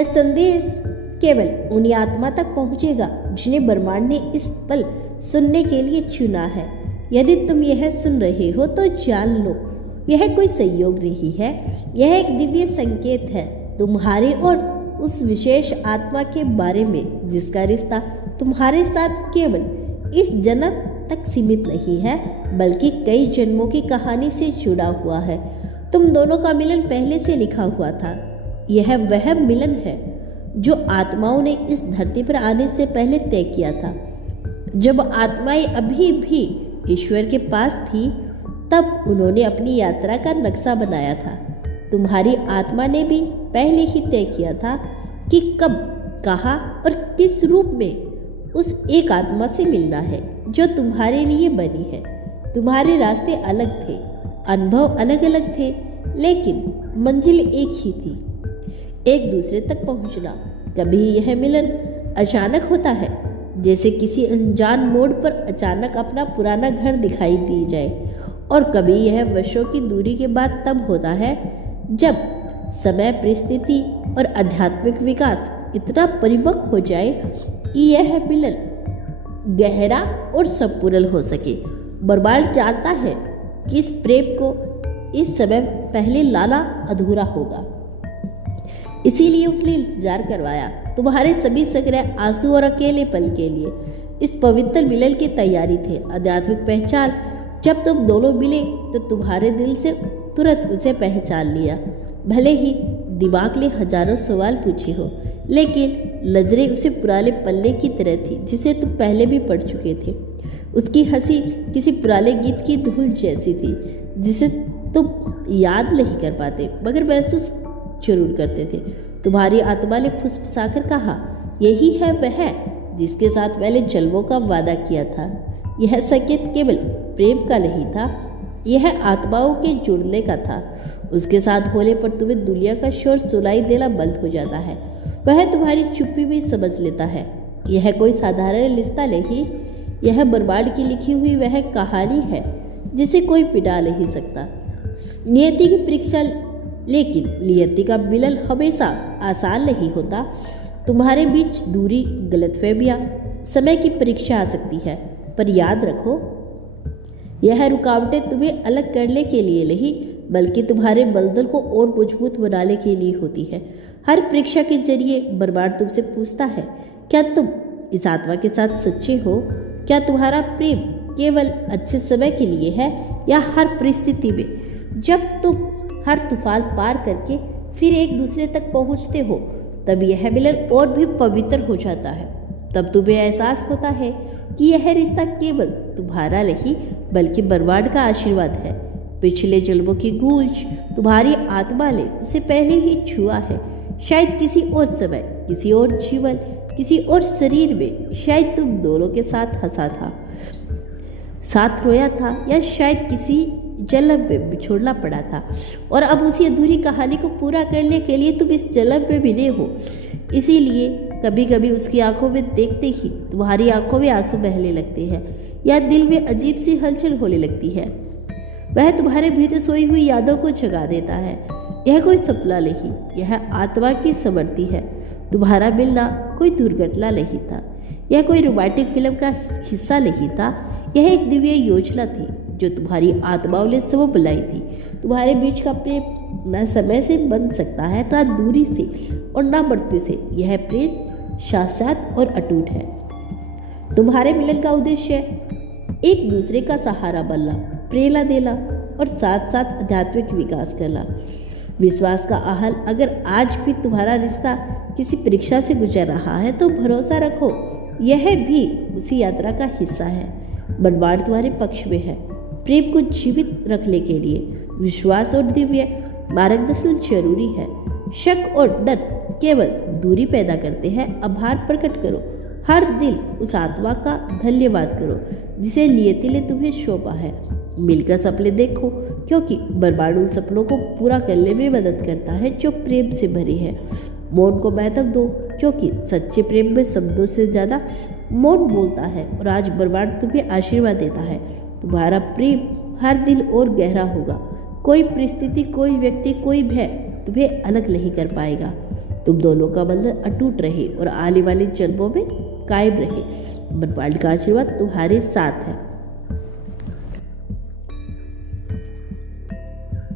यह संदेश केवल उन्हीं आत्मा तक पहुंचेगा जिन्हें ब्रह्मांड ने इस पल सुनने के लिए चुना है। यदि तुम यह सुन रहे हो तो जान लो, यह कोई संयोग नहीं है, यह एक दिव्य संकेत है तुम्हारे और उस विशेष आत्मा के बारे में जिसका रिश्ता तुम्हारे साथ केवल इस जन्म तक सीमित नहीं है बल्कि कई जन्मों की कहानी से जुड़ा हुआ है। तुम दोनों का मिलन पहले से लिखा हुआ था। यह वह मिलन है जो आत्माओं ने इस धरती पर आने से पहले तय किया था। जब आत्माएं अभी भी ईश्वर के पास थी तब उन्होंने अपनी यात्रा का नक्शा बनाया था। तुम्हारी आत्मा ने भी पहले ही तय किया था कि कब, कहाँ और किस रूप में उस एक आत्मा से मिलना है जो तुम्हारे लिए बनी है। तुम्हारे रास्ते अलग थे, अनुभव अलग अलग थे, लेकिन मंजिल एक ही थी, एक दूसरे तक पहुंचना। कभी यह मिलन अचानक होता है, जैसे किसी अनजान मोड़ पर अचानक अपना पुराना घर दिखाई दी जाए, और कभी यह वर्षों की दूरी के बाद तब होता है जब समय, परिस्थिति और आध्यात्मिक विकास इतना परिपक्व हो जाए कि यह मिलन गहरा और संपूर्ण हो सके। ब्रह्मांड चाहता है कि इस प्रेम को इस समय पहले लाना अधूरा होगा, इसीलिए उसने इंतजार करवाया तुम्हारे सभी संग्रह, आंसू और अकेले पल के लिए। इस पवित्र मिलन की तैयारी थे आध्यात्मिक पहचान। जब तुम दोनों मिले तो तुम्हारे दिल से तुरंत उसे पहचान लिया। भले ही दिमाग ने हजारों सवाल पूछे हो, लेकिन नजरें उसे पुराने पल्ले की तरह थी जिसे तुम पहले भी पढ़ चुके थे। उसकी हंसी किसी पुराने गीत की धुन जैसी थी जिसे तुम याद नहीं कर पाते मगर महसूस जरूर करते थे। तुम्हारी आत्मा ने फुसफुसाकर कहा, यही है वह जिसके साथ मैंने जन्मों का वादा किया था। यह संकेत केवल प्रेम का नहीं था, यह आत्माओं के जुड़ने का था। उसके साथ होने पर तुम्हें दुनिया का शोर सुनाई देना बंद हो जाता है। वह तुम्हारी चुप्पी भी समझ लेता है। यह कोई साधारण रिश्ता नहीं, यह ब्रह्मांड की लिखी हुई वह कहानी है जिसे कोई मिटा नहीं सकता। नियति की परीक्षा, लेकिन नियति का मिलन हमेशा आसान नहीं होता। तुम्हारे बीच दूरी, गलतफहमियां, समय की परीक्षा आ सकती है, पर याद रखो यह रुकावटें तुम्हें अलग करने के लिए नहीं बल्कि तुम्हारे बंधन को और मजबूत बनाने के लिए होती है। हर परीक्षा के जरिए ब्रह्मांड तुमसे पूछता है, क्या तुम इस आत्मा के साथ सच्चे हो? क्या तुम्हारा प्रेम केवल अच्छे समय के लिए है या हर परिस्थिति में? जब तुम हर तूफान पार करके फिर एक दूसरे तक पहुंचते हो तब यह मिलन और भी पवित्र हो जाता है। तब तुम्हें एहसास होता है कि यह रिश्ता केवल तुम्हारा नहीं बल्कि ब्रह्मांड का आशीर्वाद है। पिछले जन्मों की गूंज तुम्हारी आत्मा ने उसे पहले ही छुआ है। शायद किसी और समय, किसी और जीवन, किसी और शरीर में शायद तुम दोनों के साथ हंसा था, साथ रोया था, या शायद किसी जन्म में बिछोड़ना पड़ा था और अब उसी अधूरी कहानी को पूरा करने के लिए तुम इस जन्म में मिले हो। इसीलिए कभी कभी उसकी आंखों में देखते ही तुम्हारी आंखों में आंसू बहने लगते हैं या दिल में अजीब सी हलचल होने लगती है। वह तुम्हारे भीतर सोई हुई यादों को जगा देता है। यह कोई सपना नहीं, यह आत्मा की स्मृति है। तुम्हारा मिलना कोई दुर्घटना नहीं था, यह कोई रोमांटिक फिल्म का हिस्सा नहीं था, यह एक दिव्य योजना थी जो तुम्हारी आत्माओं ने सब बुलाई थी। तुम्हारे बीच का प्रेम न समय से बन सकता है, न दूरी से और न मृत्यु से। यह प्रेम शाश्वत और अटूट है। तुम्हारे मिलन का उद्देश्य एक दूसरे का सहारा बनना, प्रेरणा देना और साथ साथ आध्यात्मिक विकास करना। विश्वास का आहल, अगर आज भी तुम्हारा रिश्ता किसी परीक्षा से गुजर रहा है तो भरोसा रखो, यह भी उसी यात्रा का हिस्सा है। ब्रह्मांड तुम्हारे पक्ष में है। प्रेम को जीवित रखने के लिए विश्वास और दिव्य मार्गदर्शन जरूरी है। शक और डर केवल दूरी पैदा करते हैं। आभार प्रकट करो, हर दिल उस आत्मा का धन्यवाद करो जिसे नियति ने तुम्हें सौंपा है। मिलकर सपने देखो, क्योंकि ब्रह्मांड उन सपनों को पूरा करने में मदद करता है जो प्रेम से भरे हैं। मौन को महत्व दो, क्योंकि सच्चे प्रेम में शब्दों से ज़्यादा मौन बोलता है। और आज ब्रह्मांड तुम्हें आशीर्वाद देता है। तुम्हारा प्रेम हर दिल और गहरा होगा। कोई परिस्थिति, कोई व्यक्ति, कोई भय तुम्हें अलग नहीं कर पाएगा। तुम दोनों का बंधन अटूट रहे और आने वाले जन्मों में कायम रहे। ब्रह्मांड का आशीर्वाद तुम्हारे साथ है।